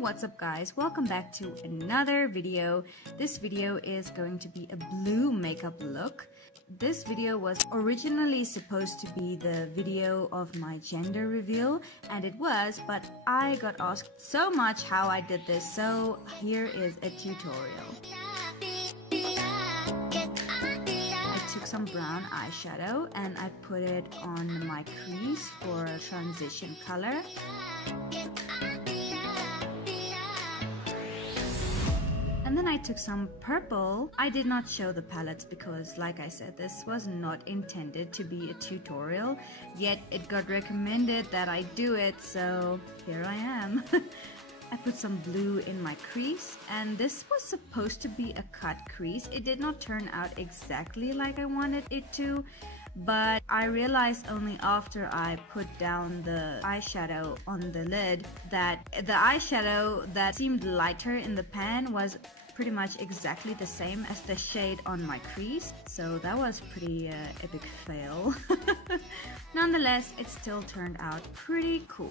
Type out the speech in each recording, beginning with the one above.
What's up guys, welcome back to another video. This video is going to be a blue makeup look. This video was originally supposed to be the video of my gender reveal, and it was, but I got asked so much how I did this, so here is a tutorial. I took some brown eyeshadow and I put it on my crease for a transition color. And then I took some purple. I did not show the palettes because, like I said, this was not intended to be a tutorial, yet it got recommended that I do it, so here I am. I put some blue in my crease, and this was supposed to be a cut crease. It did not turn out exactly like I wanted it to, but I realized only after I put down the eyeshadow on the lid that the eyeshadow that seemed lighter in the pan was pretty much exactly the same as the shade on my crease, so that was pretty epic fail. Nonetheless, it still turned out pretty cool.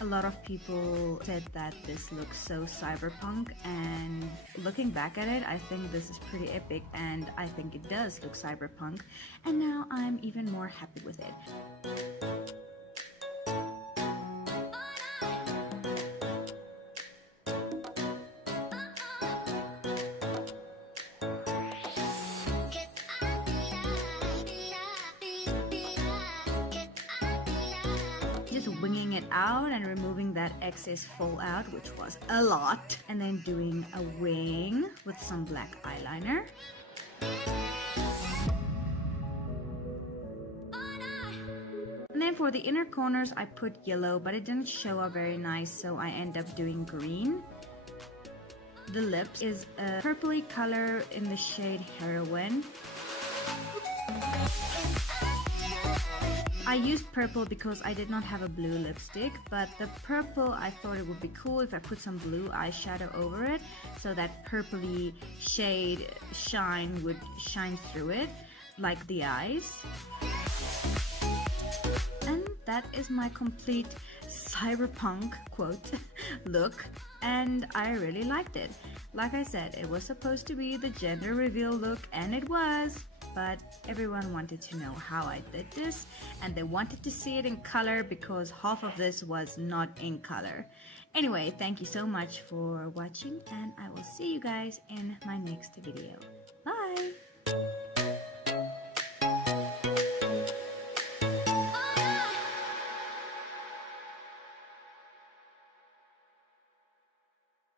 A lot of people said that this looks so cyberpunk, and looking back at it, I think this is pretty epic, and I think it does look cyberpunk, and now I'm even more happy with it. Just winging it out and removing that excess fallout, which was a lot, and then doing a wing with some black eyeliner. And then for the inner corners I put yellow, but it didn't show up very nice, so I end up doing green. The lips is a purpley color in the shade Heroin. I used purple because I did not have a blue lipstick, but the purple, I thought it would be cool if I put some blue eyeshadow over it, so that purpley shade shine would shine through it, like the eyes. And that is my complete cyberpunk, quote, look, and I really liked it. Like I said, it was supposed to be the gender reveal look, and it was. But everyone wanted to know how I did this, and they wanted to see it in color because half of this was not in color. Anyway, thank you so much for watching, and I will see you guys in my next video.